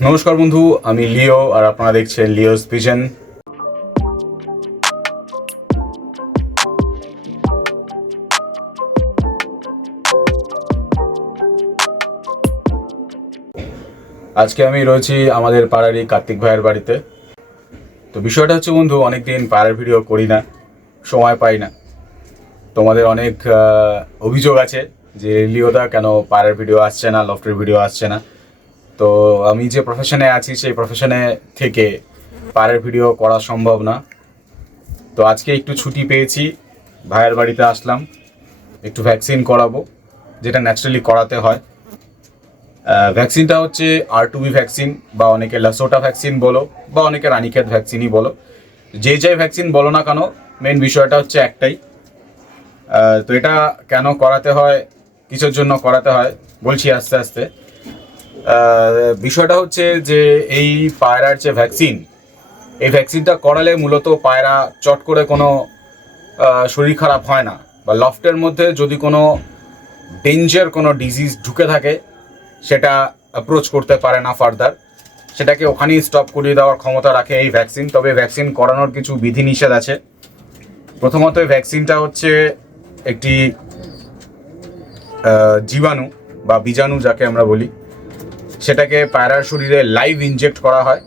নমস্কার বন্ধু, আমি লিও আর আপনারা দেখছেন লিওস ভিশন। আজকে আমি রয়েছি আমাদের পাড়ারই কার্তিক ভাইয়ের বাড়িতে। তো বিষয়টা হচ্ছে বন্ধু, অনেকদিন পাড়ার ভিডিও করি না, সময় পাই না। তোমাদের অনেক অভিযোগ আছে যে লিওদা কেন পাড়ার ভিডিও আসছে না, লফটের ভিডিও আসছে না। তো আমি যে প্রফেশনে আছি সেই প্রফেশনে থেকে পাড়ার ভিডিও করা সম্ভব না। তো আজকে একটু ছুটি পেয়েছি, ভাইয়ের বাড়িতে আসলাম, একটু ভ্যাকসিন করাবো, যেটা ন্যাচারালি করাতে হয়। ভ্যাকসিনটা হচ্ছে R2B ভ্যাকসিন, বা অনেকে লাসোটা ভ্যাকসিন বলো, বা অনেকে রানীক্ষেত ভ্যাকসিনই বলো। যে যাই ভ্যাকসিন বলো না কেন, মেন বিষয়টা হচ্ছে একটাই। তো এটা কেন করাতে হয়, কিসের জন্য করাতে হয় বলছি আস্তে আস্তে। বিষয়টা হচ্ছে যে এই পায়রার যে ভ্যাকসিন, এই ভ্যাকসিনটা করালে মূলত পায়রা চট করে কোনো শরীর খারাপ হয় না, বা লফটের মধ্যে যদি কোনো ডেঞ্জার কোনো ডিজিজ ঢুকে থাকে সেটা অ্যাপ্রোচ করতে পারে না ফার্দার, সেটাকে ওখানেই স্টপ করিয়ে দেওয়ার ক্ষমতা রাখে এই ভ্যাকসিন। তবে ভ্যাকসিন করানোর কিছু বিধিনিষেধ আছে। প্রথমত এই ভ্যাকসিনটা হচ্ছে একটি জীবাণু বা বীজাণু যাকে আমরা বলি, সেটাকে পায়রার শরীরে লাইভ ইনজেক্ট করা হয়।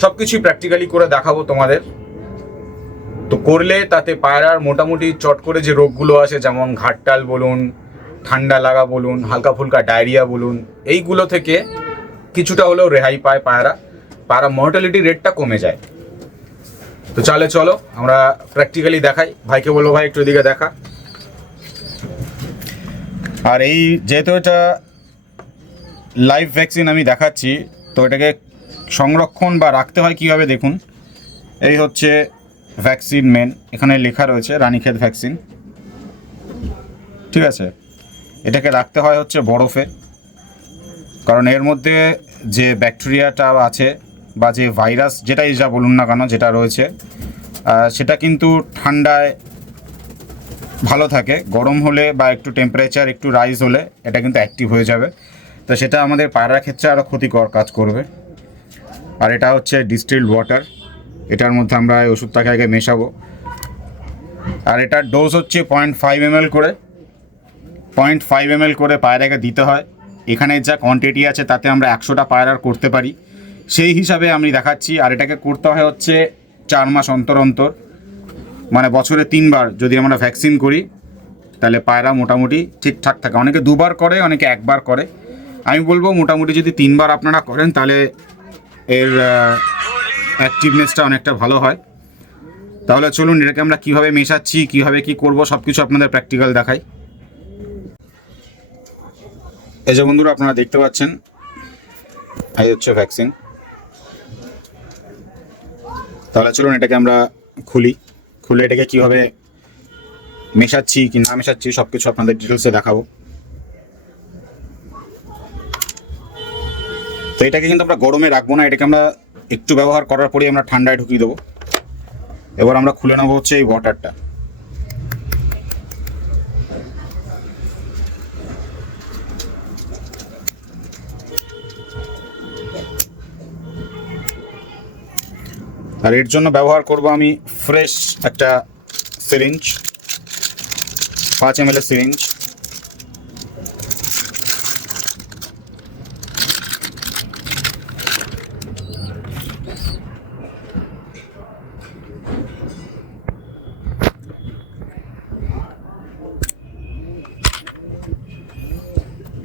সব কিছুই প্র্যাকটিক্যালি করে দেখাবো তোমাদের। তো করলে তাতে পায়রার মোটামুটি চট করে যে রোগগুলো আছে, যেমন ঘাটটাল বলুন, ঠান্ডা লাগা বলুন, হালকা ফুলকা ডায়রিয়া বলুন, এইগুলো থেকে কিছুটা হলেও রেহাই পায় পায়রা। পায়রা মর্টালিটি রেটটা কমে যায়। তো চলো আমরা প্র্যাকটিক্যালি দেখাই। ভাইকে বলবো, ভাই একটু এদিকে দেখা। আর এই যেহেতু এটা লাইভ ভ্যাকসিন আমি দেখাচ্ছি, তো এটাকে সংরক্ষণ বা রাখতে হয় কীভাবে দেখুন। এই হচ্ছে ভ্যাকসিন মেন, এখানে লেখা রয়েছে রানীক্ষেত ভ্যাকসিন, ঠিক আছে। এটাকে রাখতে হয় হচ্ছে বরফে, কারণ এর মধ্যে যে ব্যাকটেরিয়াটা আছে বা যে ভাইরাস যেটাই যা বলুন না কেন যেটা রয়েছে, সেটা কিন্তু ঠান্ডায় ভালো থাকে। গরম হলে বা একটু টেম্পারেচার একটু রাইজ হলে এটা কিন্তু অ্যাক্টিভ হয়ে যাবে। তো সেটা আমাদের পায়রার ক্ষেত্রে আরও ক্ষতিকর কাজ করবে। আর এটা হচ্ছে ডিস্টিলড ওয়াটার, এটার মধ্যে আমরা এই ওষুধটাকে আগে মেশাবো। আর এটার ডোজ হচ্ছে 0.5 ml করে, 0.5 ml করে পায়রাকে দিতে হয়। এখানে যা কোয়ান্টিটি আছে তাতে আমরা 100টা পায়রার করতে পারি, সেই হিসাবে আমি দেখাচ্ছি। আর এটাকে করতে হয় হচ্ছে 4 মাস অন্তর অন্তর, মানে বছরে 3 বার যদি আমরা ভ্যাকসিন করি তাহলে পায়রা মোটামুটি ঠিকঠাক থাকে। অনেকে 2 বার করে, অনেকে 1 বার করে। আমি বলবো মোটামুটি যদি 3 বার আপনারা করেন তাহলে এর অ্যাক্টিভনেসটা অনেকটা ভালো হয়। তাহলে চলুন এটাকে আমরা কীভাবে মেশাচ্ছি, কীভাবে কী করবো সব কিছু আপনাদের প্র্যাকটিক্যাল দেখাই। এই যে বন্ধুরা আপনারা দেখতে পাচ্ছেন, এই হচ্ছে ভ্যাকসিন। তাহলে চলুন এটাকে আমরা খুলে এটাকে কীভাবে মেশাচ্ছি কি না মেশাচ্ছি সব কিছু আপনাদের ডিটেলসে দেখাবো। তো এটাকে কিন্তু আমরা গরমে রাখবো না, এটাকে আমরা একটু ব্যবহার করার পরেই আমরা ঠান্ডায় ঢুকিয়ে দেবো। এবার আমরা খুলে নেবো হচ্ছে এই ওয়াটারটা। আর এর জন্য ব্যবহার করব আমি ফ্রেশ একটা সিরিঞ্জ, 5 ml সিরিঞ্জ।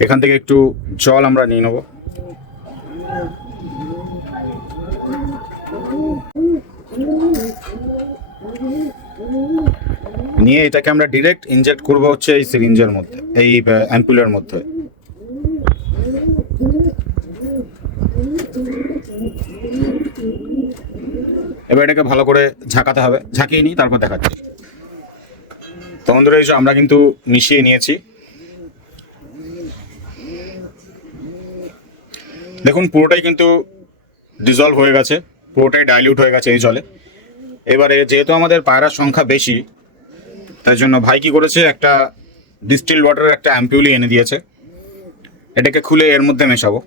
এখান থেকে একটু জল আমরা নিয়ে নেব। নিয়ে এটাকে আমরা ডিরেক্ট ইনজেক্ট করবো হচ্ছে এই সিরিঞ্জের মধ্যে, এই অ্যাম্পুলের মধ্যে। এবার এটাকে ভালো করে ঝাঁকাতে হবে, ঝাঁকিয়ে নিই তারপর দেখাচ্ছি। তো বন্ধুরা এই যে আমরা কিন্তু মিশিয়ে নিয়েছি, দেখুন পুরোটাই কিন্তু ডিজলভ হয়ে গেছে, পুরোটাই ডাইলিউট হয়ে গেছে এই জলে। এবারে যেহেতু আমাদের পায়রার সংখ্যা বেশি, তাই জন্য ভাই কি করেছে, একটা ডিস্টিল ওয়াটারের একটা অ্যাম্পিউলি এনে দিয়েছে। এটাকে খুলে এর মধ্যে মেশাবো।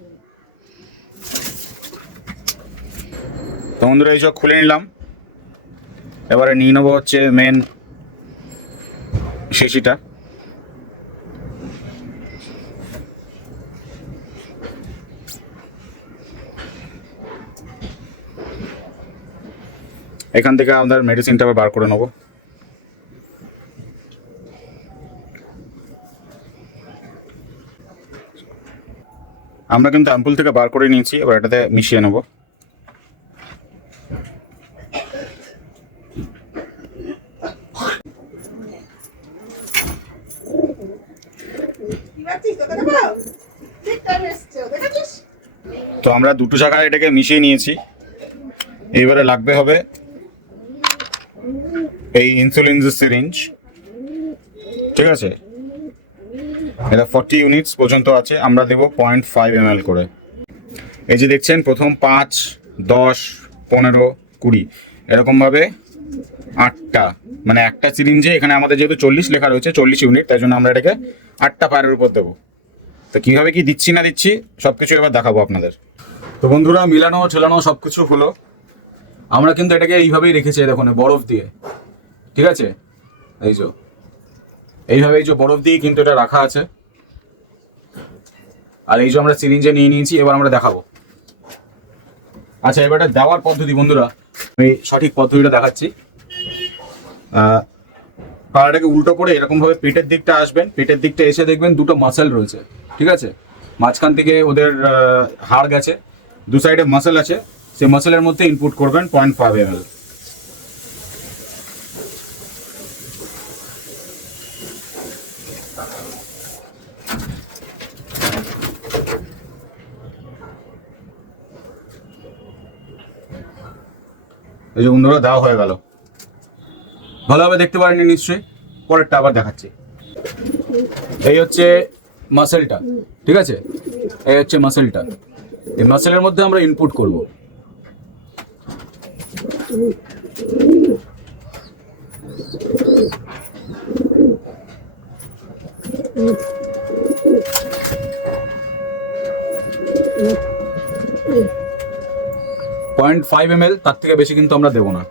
তো বন্ধুরা এই সব খুলে নিলাম, এবারে নিয়ে নেবো হচ্ছে মেন শিশিটা। এখান থেকে আমাদের মেডিসিনটা আবার বার করে নেবো। আমরা কিন্তু অ্যাম্পুল থেকে বার করে নিয়েছি, এবার এটাতে মিশিয়ে নেবো। তো আমরা দুটো জায়গায় এটাকে মিশিয়ে নিয়েছি। এইবারে লাগবে হবে এই ইনসুলিন সিরিঞ্জ, ঠিক আছে? এটা 40 ইউনিটস পর্যন্ত আছে, আমরা দেবো 0.5 ml করে। এই যে দেখছেন প্রথম 5, 10, 15, 20 এরকমভাবে 8টা, মানে একটা সিরিঞ্জে এখানে আমাদের যেহেতু 40 লেখা রয়েছে 40 ইউনিট, তাই জন্য আমরা এটাকে 8টা পায়ের উপর দেবো। তো কীভাবে কি দিচ্ছি না দিচ্ছি সব কিছু এবার দেখাবো আপনাদের। তো বন্ধুরা মিলানো ঠেলানো সব কিছু হলো। আমরা কিন্তু এটাকে এইভাবেই রেখেছি, দেখুন বরফ দিয়ে, ঠিক আছে? এই যে এইভাবে এই যে বরফ দিয়ে কিন্তু এটা রাখা আছে। আর এই যে আমরা সিরিঞ্জে নিয়ে নিয়েছি, এবার আমরা দেখাবো। আচ্ছা এবার এটা দেওয়ার পদ্ধতি বন্ধুরা আমি সঠিক পদ্ধতিটা দেখাচ্ছি। পাড়াটাকে উল্টো করে এরকমভাবে পেটের দিকটা আসবেন, পেটের দিকটা এসে দেখবেন দুটো মাসেল রয়েছে, ঠিক আছে? মাঝখান থেকে ওদের হাড় গেছে, দু সাইডে মাসেল আছে, সেই মাসেলের মধ্যে ইনপুট করবেন 0.5 ml। এই যে বন্ধুরা দেওয়া হয়ে গেল, ভালোভাবে দেখতে পারেননি নিশ্চয়ই। পরেরটা আবার দেখাচ্ছি। এই হচ্ছে মাসেলটা, ঠিক আছে? এই হচ্ছে মাসেলটা, এই মাসেলের মধ্যে আমরা ইনপুট করব। .5 ml, তার থেকে বেশি কিন্তু আমরা দেবো না।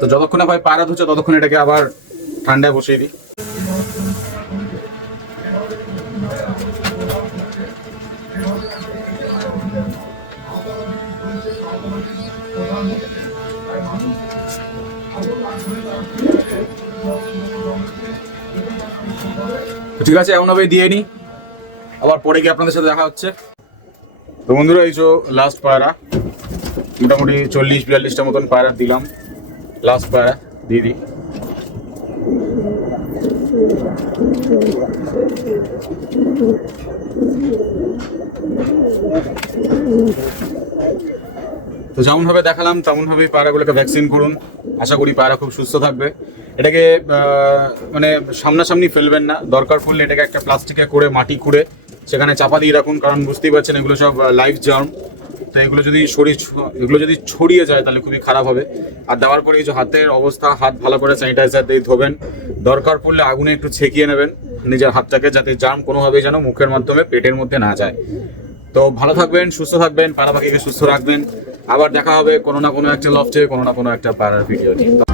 তো যতক্ষণে ভাই পায়রা ধুচ্ছে ততক্ষণ এটাকে আবার ঠান্ডায় বসিয়ে দিই। ঠিক আছে, এমনভাবে দিয়ে নিই, আবার পরে গিয়ে আপনাদের সাথে দেখা হচ্ছে। তো বন্ধুরা এই যে লাস্ট পায়রা, মোটামুটি 40-42টা মতন পায়রা দিলাম। লাস্ট পায়রা দিয়ে দিই। তো যেমনভাবে দেখালাম তেমনভাবেই পায়রাগুলোকে ভ্যাকসিন করুন, আশা করি পায়রা খুব সুস্থ থাকবে। এটাকে মানে সামনাসামনি ফেলবেন না, দরকার পড়লে এটাকে একটা প্লাস্টিকে করে মাটি খুঁড়ে সেখানে চাপা দিয়ে রাখুন, কারণ বুঝতেই পারছেন এগুলো সব লাইফ জার্ম। তো এগুলো যদি ছড়িয়ে যায় তাহলে খুবই খারাপ হবে। আর দেওয়ার পরে এই যে হাতের অবস্থা, হাত ভালো করে স্যানিটাইজার দিয়ে ধোবেন, দরকার পড়লে আগুনে একটু ছেঁকিয়ে নেবেন নিজের হাতটাকে, যাতে জার্ম কোনোভাবেই যেন মুখের মাধ্যমে পেটের মধ্যে না যায়। তো ভালো থাকবেন, সুস্থ থাকবেন, পায়রা পাখিকে সুস্থ রাখবেন। আবার দেখা হবে কোনো না কোনো একটা লফটে, কোনো না কোনো একটা পায়রার ভিডিও নিয়ে।